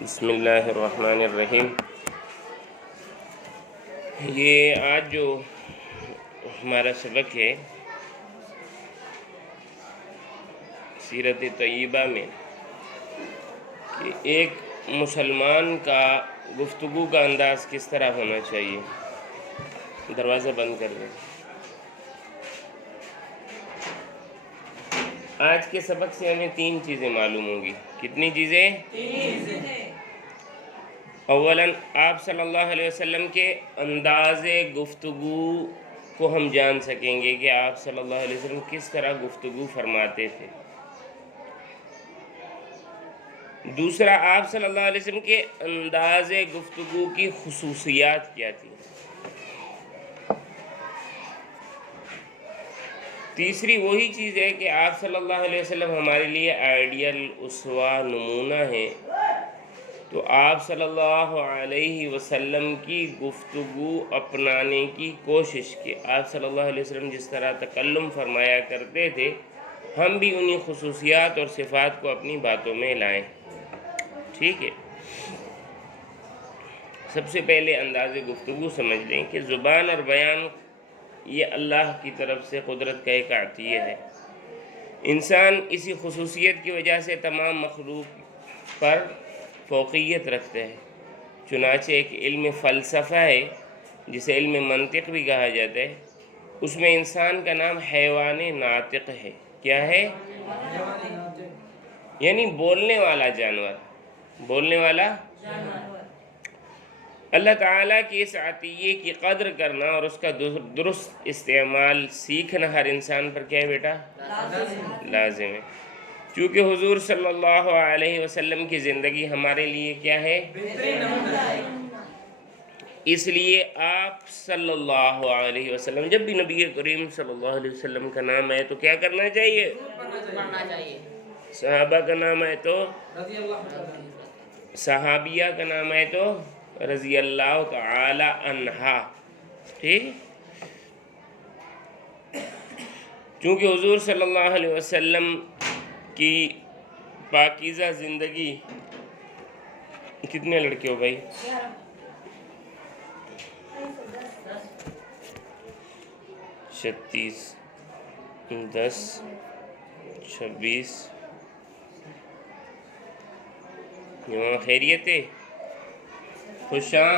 بسم اللہ الرحمن الرحیم۔ یہ آج جو ہمارا سبق ہے سیرت طیبہ میں کہ ایک مسلمان کا گفتگو کا انداز کس طرح ہونا چاہیے۔ دروازہ بند کر دیں۔ آج کے سبق سے ہمیں 3 چیزیں معلوم ہوں گی۔ کتنی چیزیں؟ 3 چیزیں۔ اولاً آپ صلی اللہ علیہ وسلم کے انداز گفتگو کو ہم جان سکیں گے کہ آپ صلی اللہ علیہ وسلم کس طرح گفتگو فرماتے تھے۔ دوسرا، آپ صلی اللہ علیہ وسلم کے انداز گفتگو کی خصوصیات کیا تھی۔ تیسری وہی چیز ہے کہ آپ صلی اللہ علیہ وسلم ہمارے لیے آئیڈیل، اسوہ، نمونہ ہیں، تو آپ صلی اللہ علیہ وسلم کی گفتگو اپنانے کی کوشش کی۔ آپ صلی اللہ علیہ وسلم جس طرح تکلم فرمایا کرتے تھے، ہم بھی انہی خصوصیات اور صفات کو اپنی باتوں میں لائیں۔ ٹھیک ہے، سب سے پہلے انداز گفتگو سمجھ لیں کہ زبان اور بیان یہ اللہ کی طرف سے قدرت کا ایک عطیہ ہے۔ انسان اسی خصوصیت کی وجہ سے تمام مخلوق پر فوقیت رکھتا ہے۔ چنانچہ ایک علم فلسفہ ہے جسے علم منطق بھی کہا جاتا ہے، اس میں انسان کا نام حیوان ناطق ہے۔ کیا ہے؟ یعنی بولنے والا جانور، بولنے والا۔ اللہ تعالیٰ کی اس عطیے کی قدر کرنا اور اس کا درست استعمال سیکھنا ہر انسان پر کیا ہے بیٹا؟ لازم ہے۔ چونکہ حضور صلی اللہ علیہ وسلم کی زندگی ہمارے لیے کیا ہے؟ اس لیے آپ صلی اللہ علیہ وسلم، جب بھی نبی کریم صلی اللہ علیہ وسلم کا نام آئے تو کیا کرنا چاہیے؟ پڑھنا چاہیے۔ صحابہ کا نام آئے تو، صحابیہ کا نام آئے تو رضی اللہ تعالی عنہا۔ ٹھیک، چونکہ حضور صلی اللہ علیہ وسلم کی پاکیزہ زندگی، کتنے لڑکے ہو بھائی؟ 36، 10، 26۔ یہاں خیریت ہے؟ خوشاں؟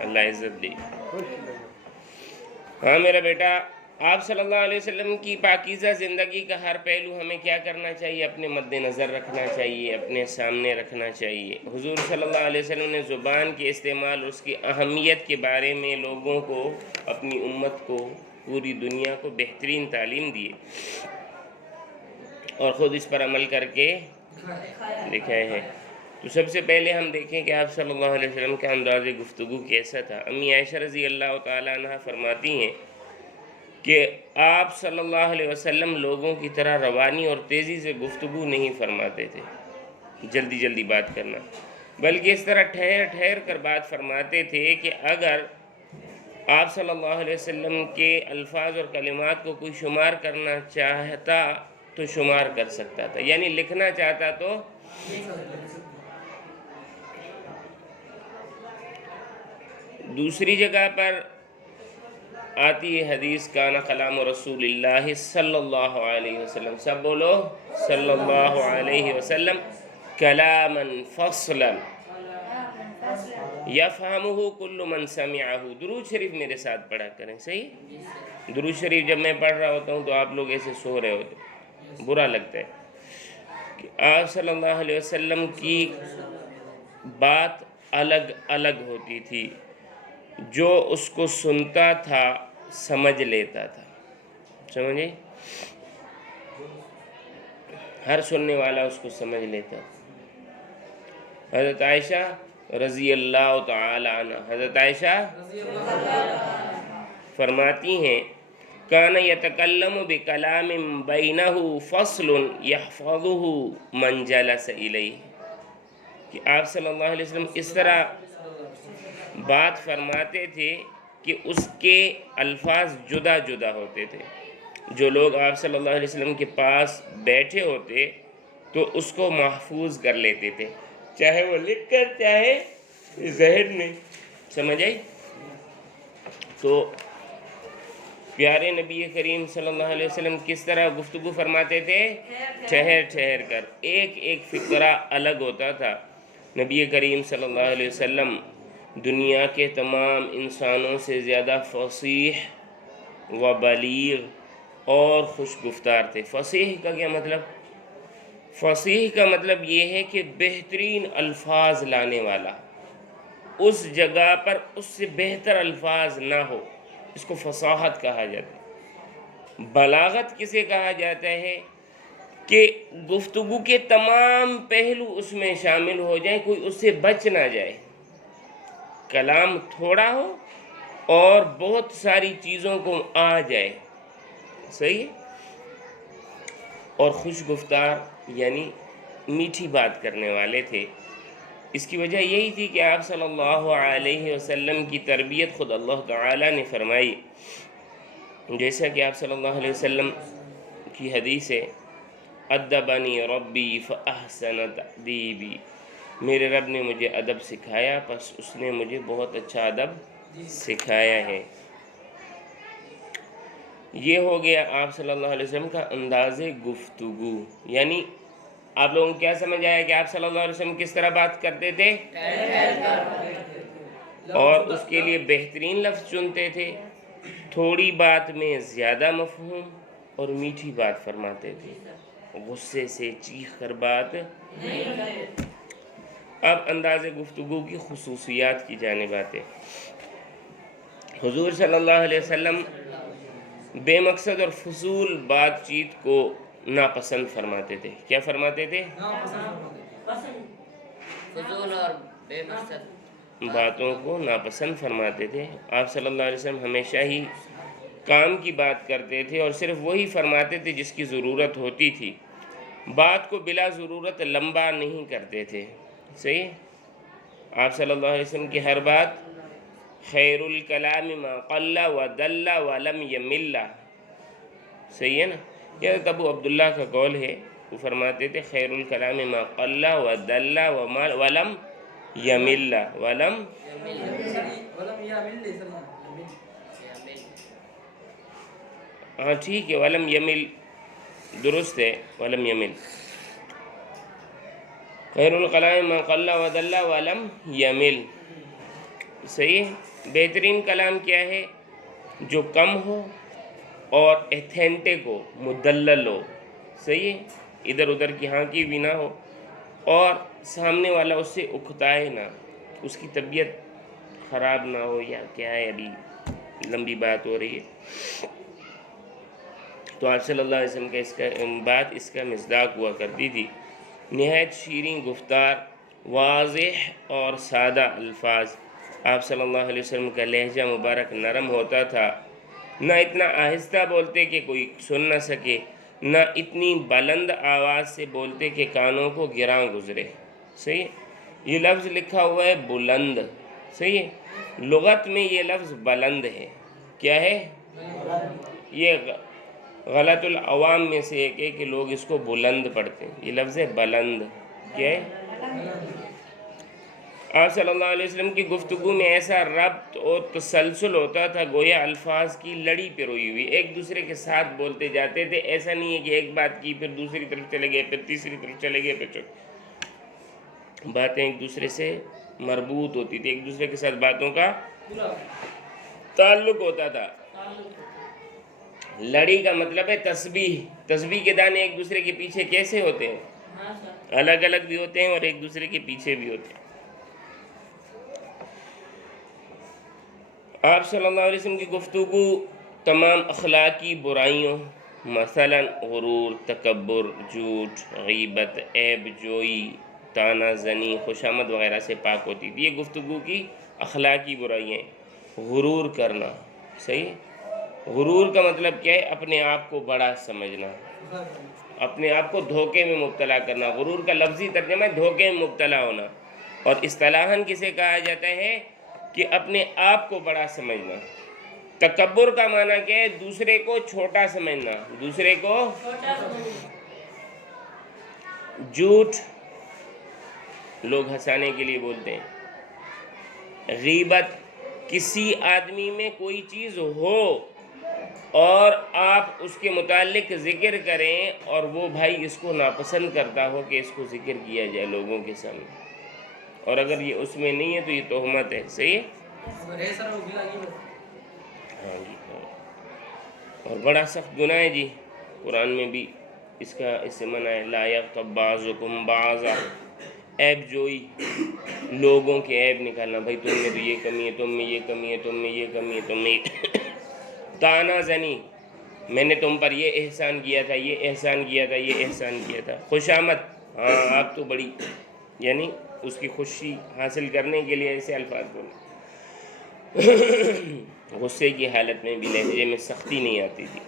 اللہ عزت دے۔ ہاں میرا بیٹا، آپ صلی اللہ علیہ وسلم کی پاکیزہ زندگی کا ہر پہلو ہمیں کیا کرنا چاہیے؟ اپنے مد نظر رکھنا چاہیے، اپنے سامنے رکھنا چاہیے۔ حضور صلی اللہ علیہ وسلم نے زبان کے استعمال اور اس کی اہمیت کے بارے میں لوگوں کو، اپنی امت کو، پوری دنیا کو بہترین تعلیم دی اور خود اس پر عمل کر کے دکھائے ہیں۔ تو سب سے پہلے ہم دیکھیں کہ آپ صلی اللہ علیہ وسلم کا انداز گفتگو کیسا تھا۔ امی عائشہ رضی اللہ تعالیٰ عنہ فرماتی ہیں کہ آپ صلی اللہ علیہ وسلم لوگوں کی طرح روانی اور تیزی سے گفتگو نہیں فرماتے تھے، جلدی جلدی بات کرنا، بلکہ اس طرح ٹھہر ٹھہر کر بات فرماتے تھے کہ اگر آپ صلی اللہ علیہ وسلم کے الفاظ اور کلمات کو کوئی شمار کرنا چاہتا تو شمار کر سکتا تھا، یعنی لکھنا چاہتا تو۔ دوسری جگہ پر آتی ہے حدیث کان کلام رسول اللہ صلی اللہ علیہ وسلم، سب بولو صلی اللہ علیہ وسلم، کلاما فصلا یفہمہ کل من سمعہ۔ درود شریف میرے ساتھ پڑھا کریں، صحیح؟ درود شریف جب میں پڑھ رہا ہوتا ہوں تو آپ لوگ ایسے سو رہے ہوتے ہیں، برا لگتا ہے کہ آپ صلی اللہ علیہ وسلم کی بات الگ الگ ہوتی تھی، جو اس کو سنتا تھا سمجھ لیتا تھا۔ سمجھے؟ ہر سننے والا اس کو سمجھ لیتا تھا۔ حضرت عائشہ رضی اللہ تعالی عنہ، حضرت عائشہ فرماتی ہیں کان یتکلم بکلام بینہ فصل یحفظہ من جلس الیہ، کہ آپ صلی اللہ علیہ وسلم اس طرح بات فرماتے تھے کہ اس کے الفاظ جدا جدا ہوتے تھے۔ جو لوگ آپ صلی اللہ علیہ وسلم کے پاس بیٹھے ہوتے تو اس کو محفوظ کر لیتے تھے، چاہے وہ لکھ کر چاہے ذہن میں. سمجھ آئی؟ تو پیارے نبی کریم صلی اللہ علیہ وسلم کس طرح گفتگو فرماتے تھے؟ ٹھہر ٹھہر کر. ایک ایک فقرہ الگ ہوتا تھا. نبی کریم صلی اللہ علیہ وسلم دنیا کے تمام انسانوں سے زیادہ فصیح و بلیغ اور خوش گفتار تھے. فصیح کا کیا مطلب؟ فصیح کا مطلب یہ ہے کہ بہترین الفاظ لانے والا، اس جگہ پر اس سے بہتر الفاظ نہ ہو، اس کو فصاحت کہا جاتا ہے. بلاغت کسے کہا جاتا ہے؟ کہ گفتگو کے تمام پہلو اس میں شامل ہو جائیں، کوئی اس سے بچ نہ جائے، کلام تھوڑا ہو اور بہت ساری چیزوں کو آ جائے. صحیح ہے؟ اور خوش گفتار یعنی میٹھی بات کرنے والے تھے. اس کی وجہ یہی تھی کہ آپ صلی اللہ علیہ وسلم کی تربیت خود اللہ تعالیٰ نے فرمائی. جیسا کہ آپ صلی اللہ علیہ وسلم کی حدیث ہے، ادبنی ربی فاحسن تأدیبی، میرے رب نے مجھے ادب سکھایا پس اس نے مجھے بہت اچھا ادب سکھایا ہے. یہ ہو گیا آپ صلی اللہ علیہ وسلم کا انداز گفتگو. یعنی آپ لوگوں کو کیا سمجھ آیا کہ آپ صلی اللہ علیہ وسلم کس طرح بات کرتے تھے؟ اور اس کے لیے بہترین لفظ چنتے تھے، تھوڑی بات میں زیادہ مفہوم اور میٹھی بات فرماتے تھے، غصے سے چیخ کر بات. اب انداز گفتگو کی خصوصیات کی جانب آتے. حضور صلی اللہ علیہ وسلم بے مقصد اور فضول بات چیت کو ناپسند فرماتے تھے. کیا فرماتے تھے؟ فضول اور بے مقصد باتوں کو ناپسند فرماتے تھے. آپ صلی اللہ علیہ وسلم ہمیشہ ہی کام کی بات کرتے تھے اور صرف وہی فرماتے تھے جس کی ضرورت ہوتی تھی. بات کو بلا ضرورت لمبا نہیں کرتے تھے. صحیح؟ آپ صلی اللہ علیہ وسلم کی ہر بات خیر الکلام ما قل ودل ولم یمل. صحیح ہے نا؟ یہ ابو عبداللہ کا قول ہے. وہ فرماتے تھے خیر الکلام ما قل ودل ولم یمل. ولم ہاں ٹھیک ہے، ولم یمل درست ہے، ولم یمل. خیر الکلام ما قل ودل ولم یمل. صحیح ہے؟ بہترین کلام کیا ہے؟ جو کم ہو اور ایتھینٹک ہو، مدلل ہو. صحیح ہے؟ ادھر ادھر کی ہاں کی بھی نہ ہو اور سامنے والا اس سے اکتائے نہ، اس کی طبیعت خراب نہ ہو. یا کیا ہے، ابھی لمبی بات ہو رہی ہے. تو آپ صلی اللہ علیہ وسلم کا اس کا مصداق ہوا کرتی تھی. نہایت شیریں گفتار، واضح اور سادہ الفاظ. آپ صلی اللہ علیہ وسلم کا لہجہ مبارک نرم ہوتا تھا، نہ اتنا آہستہ بولتے کہ کوئی سن نہ سکے، نہ اتنی بلند آواز سے بولتے کہ کانوں کو گراں گزرے. صحیح؟ یہ لفظ لکھا ہوا ہے بلند. صحیح ہے؟ لغت میں یہ لفظ بلند ہے. کیا ہے؟ یہ غلط العوام میں سے ایک ہے کہ لوگ اس کو بلند پڑھتے ہیں. یہ لفظ ہے بلند. کیا ہے؟ آپ صلی اللہ علیہ وسلم کی گفتگو میں ایسا ربط اور تسلسل ہوتا تھا گویا الفاظ کی لڑی پہ روئی ہوئی، ایک دوسرے کے ساتھ بولتے جاتے تھے. ایسا نہیں ہے کہ ایک بات کی پھر دوسری طرف چلے گئے، پھر تیسری طرف چلے گئے، پھر باتیں ایک دوسرے سے مربوط ہوتی تھی، ایک دوسرے کے ساتھ باتوں کا تعلق ہوتا تھا. لڑی کا مطلب ہے تسبیح. تسبیح کے دانے ایک دوسرے کے پیچھے کیسے ہوتے ہیں؟ الگ الگ بھی ہوتے ہیں اور ایک دوسرے کے پیچھے بھی ہوتے ہیں. آپ صلی اللہ علیہ وسلم کی گفتگو تمام اخلاقی برائیوں مثلا غرور، تکبر، جھوٹ، غیبت، عیب جوئی، طعنہ زنی، خوشامد وغیرہ سے پاک ہوتی تھی. یہ گفتگو کی اخلاقی برائیاں. غرور کرنا. صحیح؟ غرور کا مطلب کیا ہے؟ اپنے آپ کو بڑا سمجھنا، اپنے آپ کو دھوکے میں مبتلا کرنا. غرور کا لفظی ترجمہ ہے دھوکے میں مبتلا ہونا. اور اصطلاحاً کسے کہا جاتا ہے؟ کہ اپنے آپ کو بڑا سمجھنا. تکبر کا معنی کیا ہے؟ دوسرے کو چھوٹا سمجھنا. دوسرے کو جھوٹ لوگ ہنسانے کے لیے بولتے ہیں، غیبت کسی آدمی میں کوئی چیز ہو اور آپ اس کے متعلق ذکر کریں اور وہ بھائی اس کو ناپسند کرتا ہو کہ اس کو ذکر کیا جائے لوگوں کے سامنے، اور اگر یہ اس میں نہیں ہے تو یہ تہمت ہے. صحیح ہے؟ ہاں جی، ہاں. اور بڑا سخت گناہ ہے جی، قرآن میں بھی اس سے منع ہے. لا یغتب بعضکم بعضا، عیب جوئی، لوگوں کے عیب نکالنا، بھائی تم میں تو یہ کمی ہے، تم میں یہ کمی ہے، تم میں یہ کمی ہے، تم میں تانا زنی، میں نے تم پر یہ احسان کیا تھا، یہ احسان کیا تھا، یہ احسان کیا تھا. خوشامد، ہاں آپ تو بڑی، یعنی اس کی خوشی حاصل کرنے کے لیے ایسے الفاظ بولے. غصے کی حالت میں بھی لہجے میں سختی نہیں آتی تھی.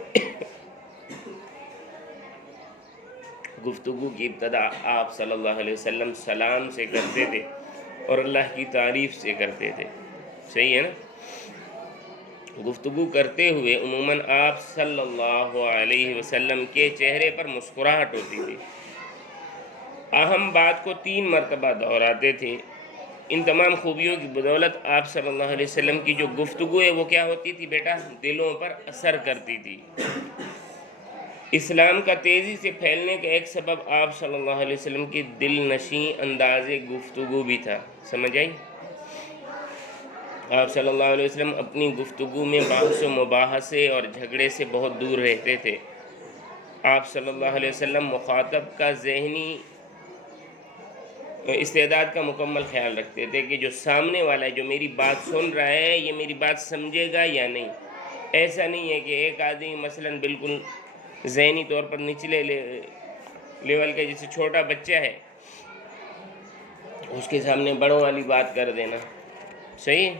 گفتگو کی ابتدا آپ صلی اللہ علیہ وسلم سلام سے کرتے تھے اور اللہ کی تعریف سے کرتے تھے. صحیح ہے نا؟ گفتگو کرتے ہوئے عموماً آپ صلی اللہ علیہ وسلم کے چہرے پر مسکراہٹ ہوتی تھی. اہم بات کو 3 مرتبہ دہراتے تھے. ان تمام خوبیوں کی بدولت آپ صلی اللہ علیہ وسلم کی جو گفتگو ہے وہ کیا ہوتی تھی بیٹا؟ دلوں پر اثر کرتی تھی. اسلام کا تیزی سے پھیلنے کا ایک سبب آپ صلی اللہ علیہ وسلم کی دل نشیں انداز گفتگو بھی تھا. سمجھ آئی؟ آپ صلی اللہ علیہ وسلم اپنی گفتگو میں بحث و مباحثے اور جھگڑے سے بہت دور رہتے تھے. آپ صلی اللہ علیہ وسلم مخاطب کا ذہنی استعداد کا مکمل خیال رکھتے تھے کہ جو سامنے والا ہے، جو میری بات سن رہا ہے، یہ میری بات سمجھے گا یا نہیں. ایسا نہیں ہے کہ ایک آدمی مثلاً بالکل ذہنی طور پر نچلے لیول کا، جیسے چھوٹا بچہ ہے، اس کے سامنے بڑوں والی بات کر دینا. صحیح ہے؟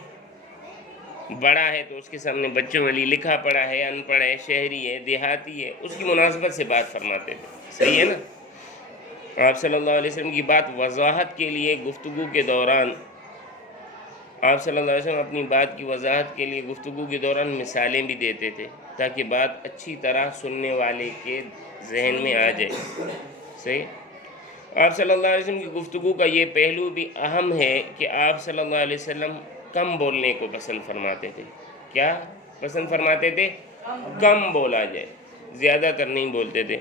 بڑا ہے تو اس کے سامنے بچوں والی، لکھا پڑھا ہے، ان پڑھ ہے، شہری ہے، دیہاتی ہے، اس کی مناسبت سے بات فرماتے تھے. صحیح ہے نا؟ آپ صلی اللہ علیہ وسلم کی بات وضاحت کے لیے گفتگو کے دوران آپ صلی اللہ علیہ وسلم اپنی بات کی وضاحت کے لیے گفتگو کے دوران مثالیں بھی دیتے تھے تاکہ بات اچھی طرح سننے والے کے ذہن میں آ جائے. صحیح. آپ صلی اللہ علیہ وسلم کی گفتگو کا یہ پہلو بھی اہم ہے کہ آپ صلی اللہ علیہ وسلم کم بولنے کو پسند فرماتے تھے. کیا پسند فرماتے تھے؟ کم بولا جائے، زیادہ تر نہیں بولتے تھے.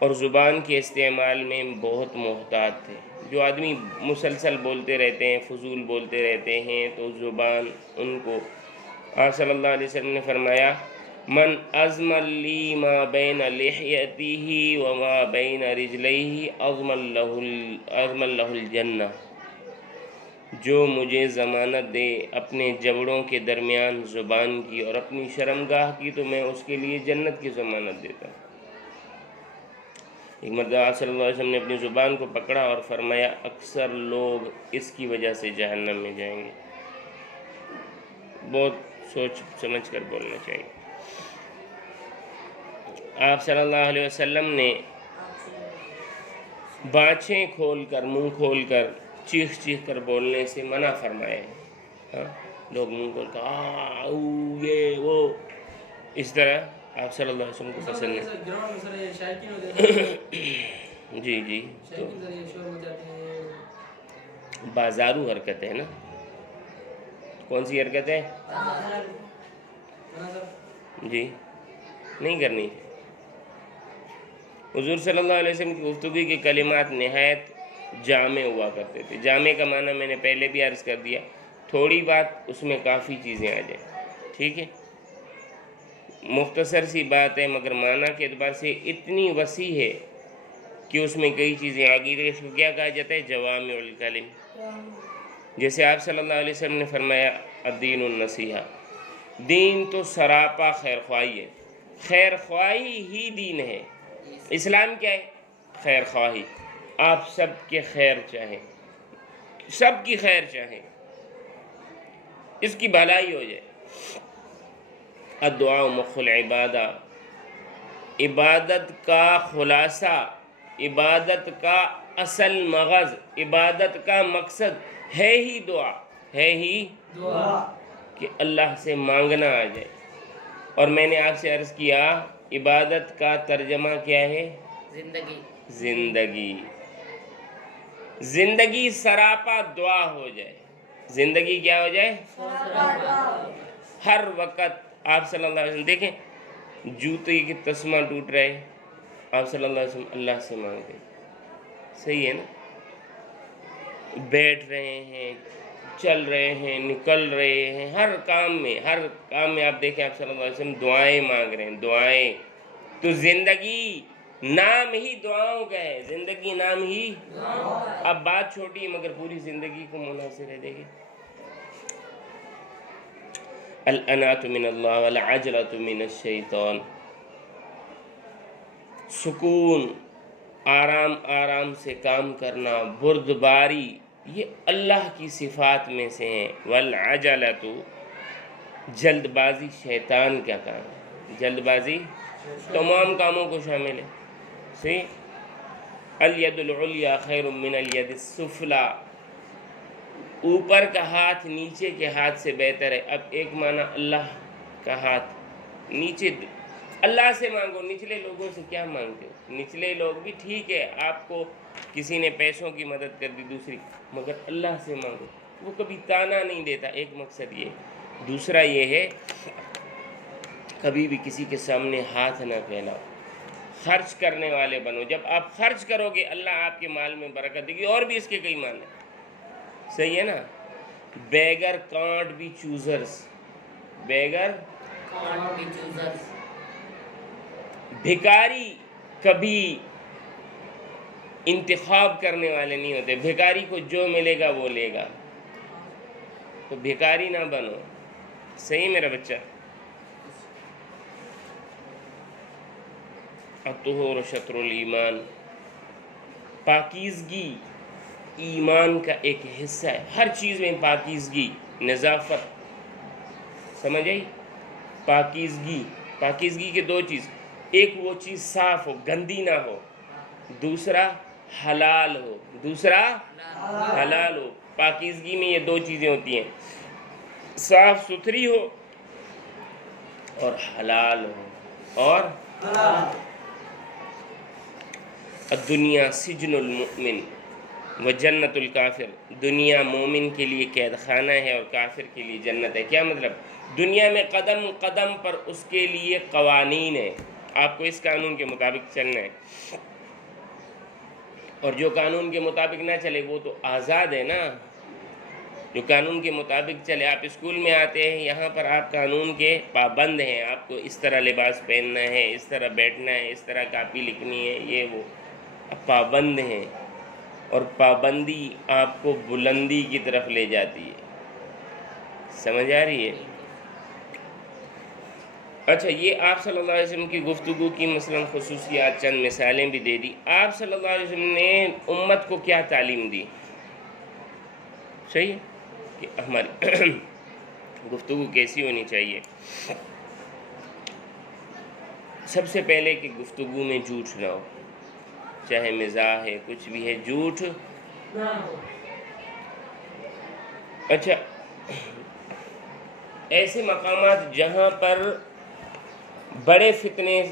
اور زبان کے استعمال میں بہت محتاط تھے. جو آدمی مسلسل بولتے رہتے ہیں، فضول بولتے رہتے ہیں، تو زبان ان کو، آپ صلی اللہ علیہ وسلم نے فرمایا من ازمل لی ما بین لحیتہ وما بین رجلیہ اضمن لہ الجنہ. جو مجھے ضمانت دے اپنے جبڑوں کے درمیان زبان کی اور اپنی شرمگاہ کی تو میں اس کے لیے جنت کی ضمانت دیتا ہوں. ایک مرتبہ آپ صلی اللہ علیہ وسلم نے اپنی زبان کو پکڑا اور فرمایا اکثر لوگ اس کی وجہ سے جہنم میں جائیں گے. بہت سوچ سمجھ کر بولنا چاہیے. آپ صلی اللہ علیہ وسلم نے بانچیں کھول کر، منہ کھول کر، چیخ چیخ کر بولنے سے منع فرمائے. ہاں، لوگ منہ کھول کر او یہ وہ، اس طرح آپ صلی اللہ علیہ وسلم کو پسند نہیں. جی جی، تو بازارو حرکت ہے نا. کون سی حرکت ہے؟ جی، نہیں کرنی. حضور صلی اللہ علیہ وسلم کی گفتگو کے کلمات نہایت جامع ہوا کرتے تھے. جامع کا معنی میں نے پہلے بھی عرض کر دیا، تھوڑی بات اس میں کافی چیزیں آ جائیں. ٹھیک ہے، مختصر سی بات ہے مگر معنی کے اعتبار سے اتنی وسیع ہے کہ اس میں کئی چیزیں آ گئی. اس کو کیا کہا جاتا ہے؟ جوامع الکلم. جیسے آپ صلی اللہ علیہ وسلم نے فرمایا الدین النصیحہ، دین تو سراپا خیر خواہی ہے. خیر خواہی ہی دین ہے. اسلام کیا ہے؟ خیر خواہی. آپ سب کے خیر چاہیں، سب کی خیر چاہیں، اس کی بھلائی ہو جائے. الدعاء مخ العبادہ، عبادت کا خلاصہ، عبادت کا اصل مغز، عبادت کا مقصد ہے ہی دعا، ہے ہی دعا، کہ اللہ سے مانگنا آ جائے. اور میں نے آپ سے عرض کیا عبادت کا ترجمہ کیا ہے؟ زندگی. زندگی. زندگی سراپا دعا ہو جائے، زندگی کیا ہو جائے؟ ہر وقت آپ صلی اللہ علیہ وسلم دیکھیں، جوتے کے تسمہ ٹوٹ رہے، آپ صلی اللہ علیہ وسلم اللہ سے مانگتے، صحیح ہے نا؟ بیٹھ رہے ہیں، چل رہے ہیں، نکل رہے ہیں، ہر کام میں آپ دیکھیں آپ صلی اللہ علیہ وسلم دعائیں مانگ رہے ہیں، دعائیں. تو زندگی نام ہی دعاؤں کا ہے، زندگی نام ہی. اب بات چھوٹی ہے مگر پوری زندگی کو منحصر ہے. دیکھیں الانات من اللہ والعجلۃ من الشیطان. سکون، آرام سے کام کرنا، بردباری، یہ اللہ کی صفات میں سے ہیں. والعجلۃ، جلد بازی شیطان کا کام ہے. جلد بازی تمام کاموں کو شامل ہے. صحیح. الید العلیٰ خیر من الید السفلی، اوپر کا ہاتھ نیچے کے ہاتھ سے بہتر ہے. اب ایک معنی اللہ کا ہاتھ نیچے، اللہ سے مانگو، نچلے لوگوں سے کیا مانگتے ہو؟ نچلے لوگ بھی ٹھیک ہے، آپ کو کسی نے پیسوں کی مدد کر دی دوسری، مگر اللہ سے مانگو، وہ کبھی تانا نہیں دیتا. ایک مقصد یہ. دوسرا یہ ہے کبھی بھی کسی کے سامنے ہاتھ نہ پھیلاؤ، خرچ کرنے والے بنو. جب آپ خرچ کرو گے اللہ آپ کے مال میں برکت دے گی. اور بھی اس کے کئی معنی ہیں، صحیح ہے نا؟ Beggar can't be choosers, beggar can't be choosers. بھکاری کبھی انتخاب کرنے والے نہیں ہوتے. بھکاری کو جو ملے گا وہ لے گا، تو بھکاری نہ بنو. صحیح میرا بچہ؟ الطہور شطر الایمان، پاکیزگی ایمان کا ایک حصہ ہے. ہر چیز میں پاکیزگی، نظافت، سمجھ آئی؟ پاکیزگی کے دو چیز، ایک وہ چیز صاف ہو، گندی نہ ہو، دوسرا حلال ہو، پاکیزگی میں یہ دو چیزیں ہوتی ہیں، صاف ستھری ہو اور حلال ہو. اور الدنیا سجن المؤمن و جنت الکافر، دنیا مومن کے لیے قید خانہ ہے اور کافر کے لیے جنت ہے. کیا مطلب؟ دنیا میں قدم قدم پر اس کے لیے قوانین ہیں، آپ کو اس قانون کے مطابق چلنا ہے، اور جو قانون کے مطابق نہ چلے وہ تو آزاد ہے نا. جو قانون کے مطابق چلے، آپ اسکول میں آتے ہیں، یہاں پر آپ قانون کے پابند ہیں، آپ کو اس طرح لباس پہننا ہے، اس طرح بیٹھنا ہے، اس طرح کاپی لکھنی ہے، یہ وہ پابند ہیں. اور پابندی آپ کو بلندی کی طرف لے جاتی ہے. سمجھ آ رہی ہے؟ اچھا، یہ آپ صلی اللہ علیہ وسلم کی گفتگو کی مثلا خصوصیات، چند مثالیں بھی دے دی. آپ صلی اللہ علیہ وسلم نے امت کو کیا تعلیم دی؟ صحیح ہے کہ ہماری گفتگو کیسی ہونی چاہیے؟ سب سے پہلے کہ گفتگو میں جھوٹ نہ ہو، چاہے مزاح ہے، کچھ بھی ہے، جھوٹ نہ ہو. اچھا، ایسے مقامات جہاں پر بڑے فتنے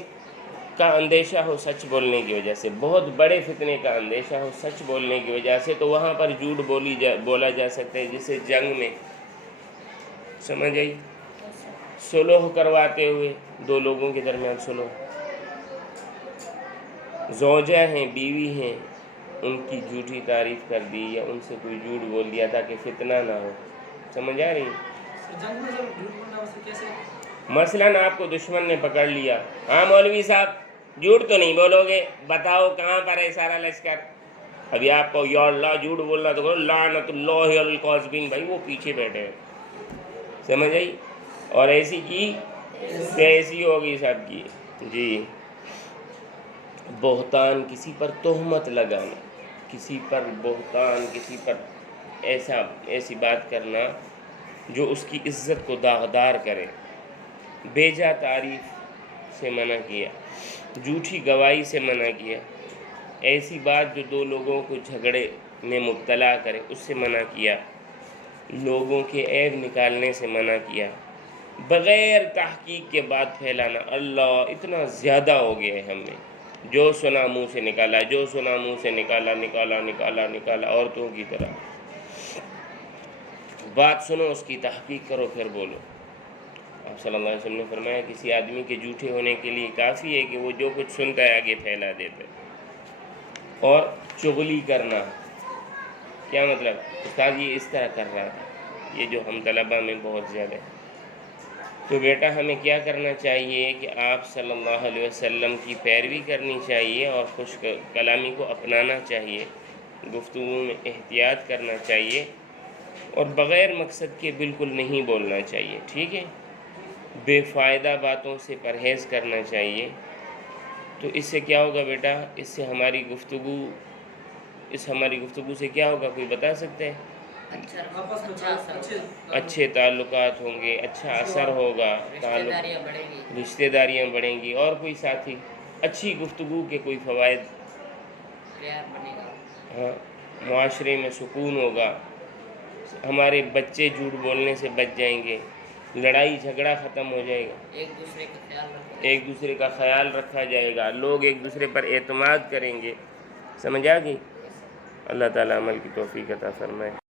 کا اندیشہ ہو سچ بولنے کی وجہ سے، بہت بڑے فتنے کا اندیشہ ہو سچ بولنے کی وجہ سے، تو وہاں پر جھوٹ بولا جا سکتا ہے. جسے جنگ میں، سمجھ آئی؟ صلح کرواتے ہوئے، دو لوگوں کے درمیان صلح، زوجہ ہیں، بیوی ہیں، ان کی جھوٹی تعریف کر دی یا ان سے کوئی جھوٹ بول دیا تاکہ فتنہ نہ ہو. سمجھ آ رہی ہے؟ مثلاً آپ کو دشمن نے پکڑ لیا، ہاں مولوی صاحب جھوٹ تو نہیں بولو گے، بتاؤ کہاں پر ہے سارا لشکر؟ ابھی آپ کو یا اللہ جھوٹ بولنا تو لعنت اللہ علی الکاذبین، بھائی وہ پیچھے بیٹھے ہیں. سمجھ آئی؟ اور ایسی کی ایسی ہوگی سب کی. جی، بہتان، کسی پر تہمت لگانا، کسی پر بہتان، کسی پر ایسی بات کرنا جو اس کی عزت کو داغدار کرے. بیجا تعریف سے منع کیا، جھوٹی گواہی سے منع کیا، ایسی بات جو دو لوگوں کو جھگڑے میں مبتلا کرے اس سے منع کیا، لوگوں کے عیب نکالنے سے منع کیا، بغیر تحقیق کے بات پھیلانا. اللہ اتنا زیادہ ہو گیا ہے ہم میں، جو سنا منہ سے نکالا، جو سنا منہ سے نکالا، نکالا نکالا نکالا، عورتوں کی طرح۔ بات سنو، اس کی تحقیق کرو، پھر بولو۔ آپ صلی اللہ علیہ وسلم نے فرمایا کسی آدمی کے جھوٹے ہونے کے لیے کافی ہے کہ وہ جو کچھ سنتا ہے آگے پھیلا دیتا ہے۔ اور چغلی کرنا، کیا مطلب؟ استاد یہ اس طرح کر رہا تھا، یہ جو ہم طلبہ میں بہت زیادہ ہے۔ تو بیٹا ہمیں کیا کرنا چاہیے کہ آپ صلی اللہ علیہ وسلم کی پیروی کرنی چاہیے اور خوش کلامی کو اپنانا چاہیے، گفتگو میں احتیاط کرنا چاہیے اور بغیر مقصد کے بالکل نہیں بولنا چاہیے، ٹھیک ہے؟ بے فائدہ باتوں سے پرہیز کرنا چاہیے۔ تو اس سے کیا ہوگا بیٹا؟ اس سے ہماری گفتگو سے کیا ہوگا، کوئی بتا سکتے ہیں؟ اچھا اثر، اچھے تعلقات ہوں گے، اچھا اثر ہوگا، رشتہ داریاں بڑھیں گی، رشتہ داریاں بڑھیں گی۔ اور کوئی ساتھی اچھی گفتگو کے کوئی فوائد؟ پیار بنے گا، ہاں، معاشرے میں سکون ہوگا، ہمارے بچے جھوٹ بولنے سے بچ جائیں گے، لڑائی جھگڑا ختم ہو جائے گا، ایک دوسرے کا خیال رکھا جائے گا، لوگ ایک دوسرے پر اعتماد کریں گے۔ سمجھ آ گئی؟ اللہ تعالیٰ عمل کی توفیق عطا فرمائے۔